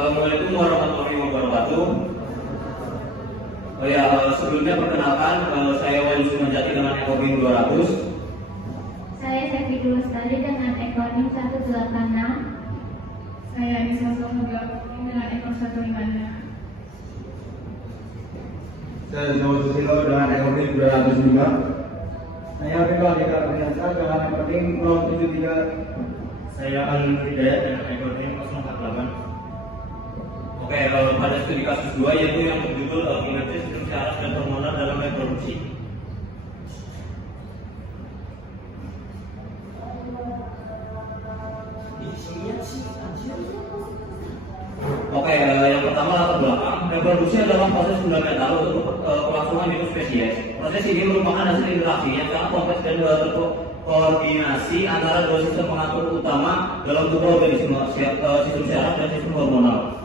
Assalamualaikum warahmatullahi wabarakatuh. Sebelumnya perkenalkan, saya Wali Sumajati dengan Ekonim 200. Saya Sefidul Lestari dengan Ekonim 186. Saya Anissa Sohga dengan Ekor 156. Saya Zul Susilo dengan Ekonim 205. Saya Bima Dika Binasa dengan Ekonim 073. Saya Alun Hidayat dengan Ekonim 048. Oke, pada studi kasus 2 yaitu yang berjudul kinerja sistem syaraf dan hormonal dalam reproduksi. Oke, yang pertama latar belakang. Reproduksi adalah proses fundamental untuk kelangsungan hidup spesies. Proses ini merupakan hasil interaksi yang sangat kompleks dan terkoordinasi antara dua sistem pengatur utama dalam tubuh organisme, sistem syaraf dan sistem hormonal.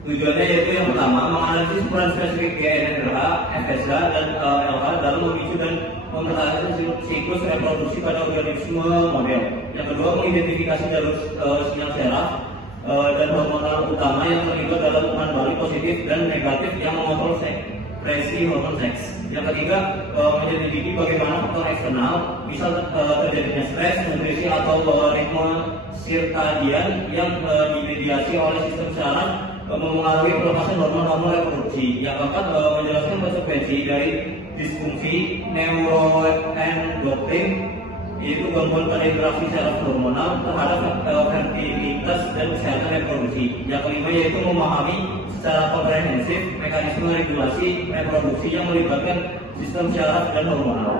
Tujuannya yaitu yang pertama, menganalisis peran spesifik GNRH, FSH, dan LH dalam memicu dan mempertahankan siklus reproduksi pada organisme model. Yang kedua, mengidentifikasi jalur sinyal syaraf dan hormonal utama yang terlibat dalam umpan balik positif dan negatif yang mengontrol sekresi hormon seks. Yang ketiga, menyelidiki bagaimana faktor eksternal, misal terjadinya stres, nutrisi, atau ritme sirkadian yang dimediasi oleh sistem syaraf memengaruhi pelepasan hormon-hormon reproduksi. Yang keempat, menjelaskan konsekuensi dari disfungsi neuroendokrin, yaitu gangguan pada interaksi syaraf hormonal terhadap fertilitas dan kesehatan reproduksi. Yang kelima, yaitu memahami secara komprehensif mekanisme regulasi reproduksi yang melibatkan sistem syaraf dan hormonal.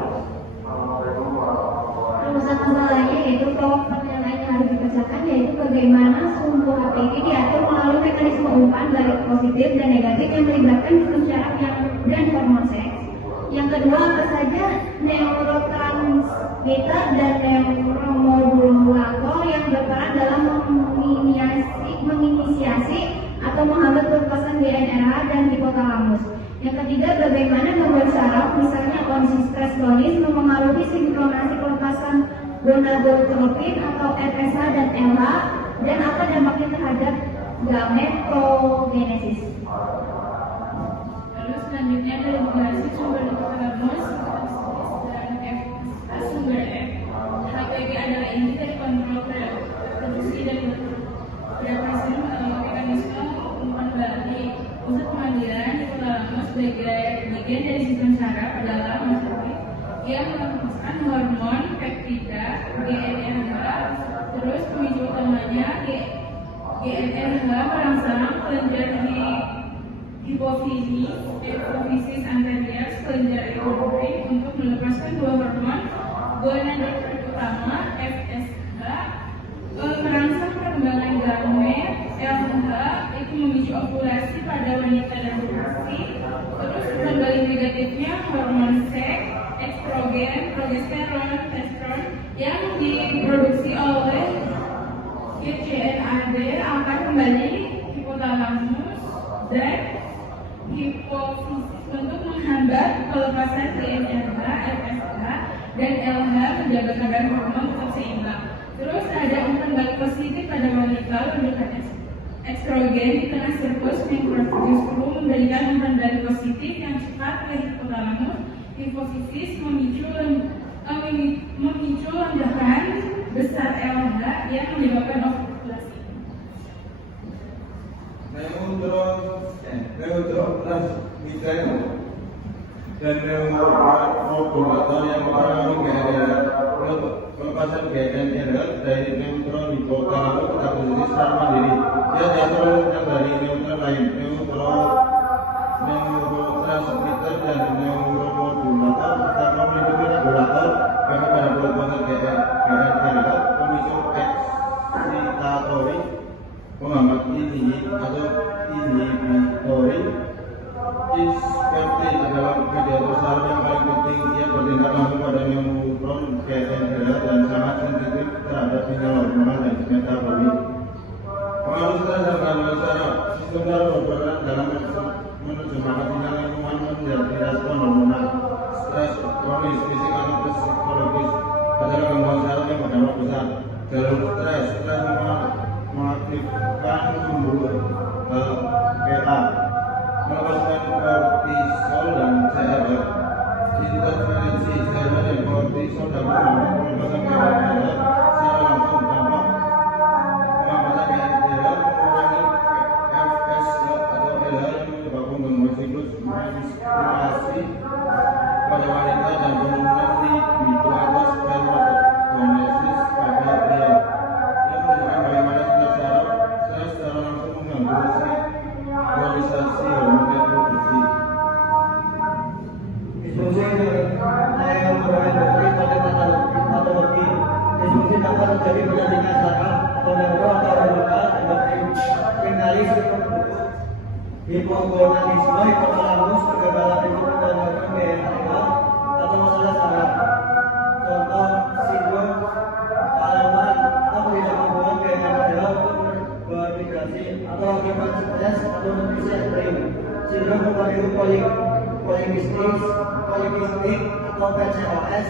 Rumusan kendalanya yaitu pokok penilaian yang harus dibacakan, yaitu bagaimana sumbu HPG diatur melalui mekanisme umpan balik positif dan negatif yang melibatkan sistem syaraf dan hormon seks. Yang kedua, apa saja neurotransmitter dan neuromodulator yang berperan dalam menginisiasi atau menghambat pelepasan GNRH dan hipotalamus. Yang ketiga, bagaimana gangguan syaraf, misalnya konsistres kronis, memengaruhi sinkronasi pelepasan gonadotropin atau FSH dan LH, dan apa dampaknya terhadap gametogenesis. Lalu selanjutnya ada regulasi sumber hipotalamus dan FSH sumber F. HPG adalah inti dari kontrol reproduksi dan beroperasi mekanisme umpan balik. Pusat pengambilan hipotalamus bagian dari sistem syaraf adalah maksudnya yang melepaskan hormon peptida GNRH. Terus pemicu utamanya GNRH merangsang kelenjar hipofisis anterior kelenjar endokrin untuk melepaskan dua hormon gonadotropin utama FSH, merangsang perkembangan gamet. LH itu memicu ovulasi pada wanita dan reproduksi. Terus kembali negatifnya hormon seks, estrogen, progesteron, testosteron yang diproduksi oleh GnRH akan kembali hipotalamus dan hipofisis untuk menghambat pelepasan GnRH, FSH, dan LH menjaga kadar hormon tetap seimbang. Terus ada umpan balik positif pada wanita mendekatkan estrogen di tengah siklus yang justru memberikan umpan balik positif yang cepat ke hipotalamus. Hipofisis memicu lonjakan besar LH yang menyebabkan ovulasi. Neurotransmitter dan neuromodulator yang mempengaruhi pelepasan GNRH dari neutron hipotalamus tetap bersih secara mandiri. Dia diatur dari neutron lain. Neurotransmitter dan neuromodulator pertama melindungi regulator kami pada pelepasan GNRH, pemicu eksitatori, penghambat inhibitori. Dispeptin adalah mediator saraf yang paling penting. Ia bertindak langsung pada neuron GNRH dan sangat sensitif terhadap sinyal hormonal dan metabolik. Pengaruh stres dan gangguan saraf. Sistem saraf berperan dalam menerjemahkan sinyal lingkungan menjadi respon hormonal. Stres kronis, fisik atau psikologis adalah gangguan saraf yang berdampak besar. Jalur stres mengaktifkan sumber PA, melepaskan kortisol dan CRF. Interferensi CRF dan kortisol dapat mengembangkan PA secara langsung tanpa pengambatan PA mengurangi FSH atau LH yang menyebabkan gangguan siklus menstruasi pada wanita dan penurunan libido atau spermatogenesis pada pria, yang menunjukkan bagaimana stres secara langsung mengganggu sinkronisasi hormon reproduksi. Disfungsi yang berefek pada patologi. Disfungsi dapat terjadi pada tingkat saraf atau neuro atau reumatik endokrin, finalis hipogonadisme, hipotalamus, kegagalan reproduksi dan neuron BNA atau masalah saraf. Contoh sindrom Kaleman atau ketidakmampuan BNA untuk bermigrasi atau akibat stres atau nutrisi ekstrim. Sindrom polikistik atau PCOS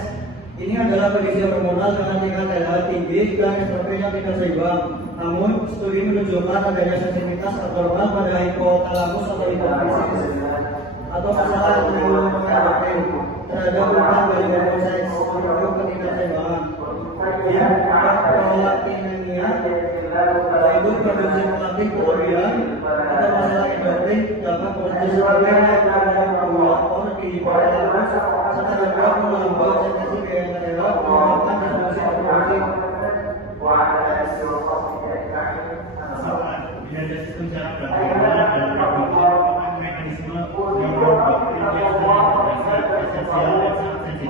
ini adalah kondisi hormonal dengan tingkat LH tinggi dan estrogen yang tidak seimbang. Namun, studi menunjukkan adanya sensitivitas abnormal pada hipotalamus atau hipofisis atau masalah endokrin terhadap perubahan dari hormon seks menuju ketidakseimbangan. Hiperprolaktinemia yaitu produksi prolaktin berlebihan atau masalah endokrin dapat produksi regulator di hipotalamus serta dapat melambat sekresi BNA menyebabkan disfungsi reproduksi. Bila ada sistem saraf dan hormonal dan reproduksi merupakan mekanisme neurobakteri yang terintegrasi, esensial dan sangat sensitif.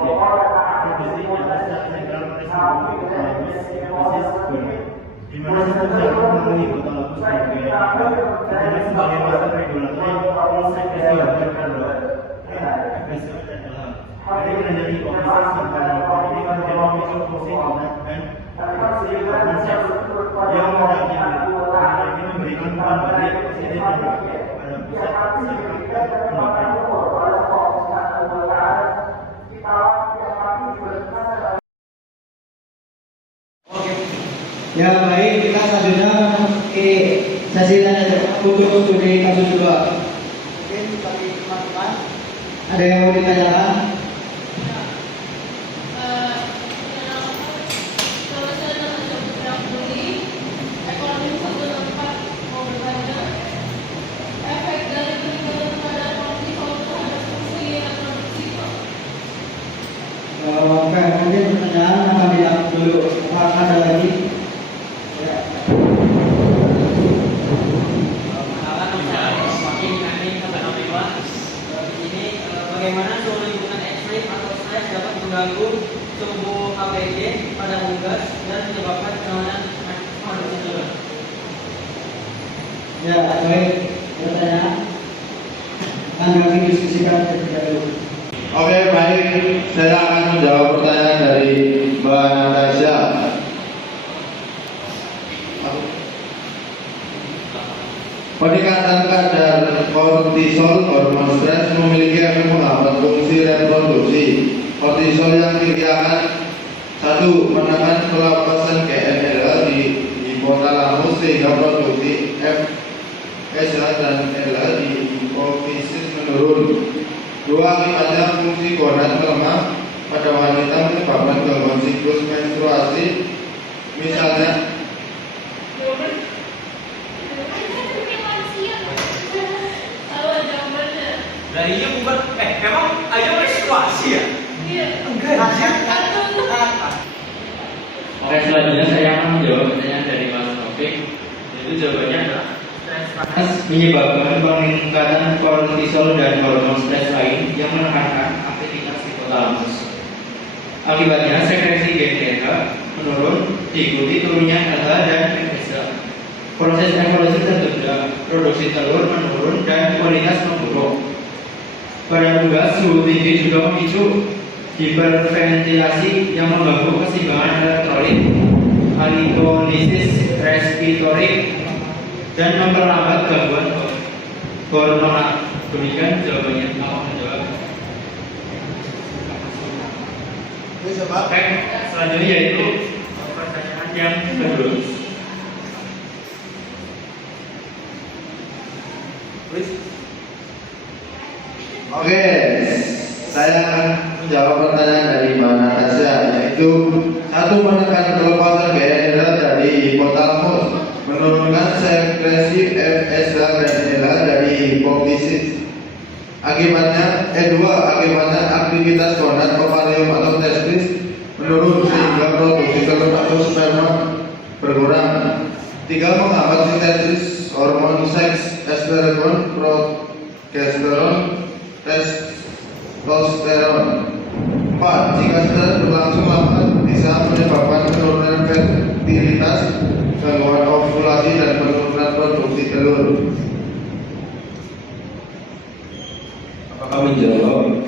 Produksi adalah sel sentral resiko hipotalamus, hipofisis, kortex, di mana sistem saraf melalui hipotalamus dan BNA bertindak sebagai faktor regulator yang mengontrol sekresi hormon androgen, FSH dan LH. Dari menjadi hipofisis sampai hormon ini kemudian memicu fungsi otak dan fungsi hormon seks yang ini memberikan beban balik positif dan negatif pada pusat saraf endokrin. Ya baik, kita selanjutnya ke sesi tanya jawab untuk studi kasus 2. Mungkin bagi teman-teman ada yang mau ditanyakan? Oke, mungkin pertanyaan akan dijawab dulu. Apakah ada lagi? Ya. Bagaimana suhu lingkungan ekstrim atau stres dapat mengganggu tubuh ABG pada unggas dan menyebabkan penurunan produksi telur? Ya, baik. Pertanyaan akan kami diskusikan terlebih dahulu. Oke, baik. Saya akan menjawab pertanyaan dari Mbak Natasha. Peningkatan kadar kortisol hormon stres memiliki efek menghambat fungsi reproduksi. Kortisol yang tinggi akan 1. Menekan pelepasan GNRH di hipotalamus sehingga produksi FSH dan LH di hipofisis menurun. 2. Akibatnya fungsi gonad melemah pada wanita menyebabkan gangguan siklus menstruasi, misalnya Dari ini bukan, memang aja menstruasi ya? Iya. Enggak, Oke, selanjutnya saya akan menjawab pertanyaan dari Mas Taufik. Yaitu jawabannya adalah stres panas menyebabkan peningkatan kortisol dan hormon stres lain yang menekan aktivitas hipotalamus. Akibatnya sekresi GNRH menurun, diikuti turunnya LH dan FSH. Proses evolusi tertunda, produksi telur menurun dan kualitas memburuk. Pada unggas, suhu tinggi juga memicu hiperventilasi yang mengganggu keseimbangan elektrolit, alikolisis respiratorik, dan memperlambat gangguan hormonal. Demikian jawabannya. Apa menjawab? Oke, selanjutnya yaitu pertanyaan yang kedua. Oke, saya akan menjawab pertanyaan dari Mbak Natasha, yaitu satu, menekan pelepasan GNRH dari hipotalamus, menurunkan sekresi FSH dan LH dari hipofisis. Akibatnya, akibatnya aktivitas gonad, ovarium atau testis menurun sehingga produksi telur atau sperma berkurang. 3, menghambat sintesis hormon seks, estrogen, progesteron, testosteron. 4, jika stres berlangsung lama bisa menyebabkan penurunan fertilitas, gangguan ovulasi dan penurunan produksi telur. Apakah menjawab?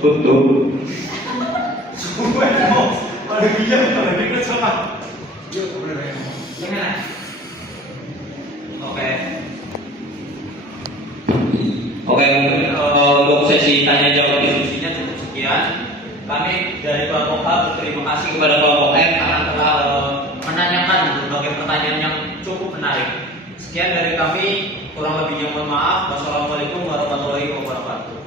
Tutup. Oke, mungkin untuk sesi tanya jawab diskusinya cukup sekian. Kami dari kelompok A berterima kasih kepada kelompok F karena telah menanyakan berbagai pertanyaan yang cukup menarik. Sekian dari kami, kurang lebihnya mohon maaf. Wassalamualaikum warahmatullahi wabarakatuh.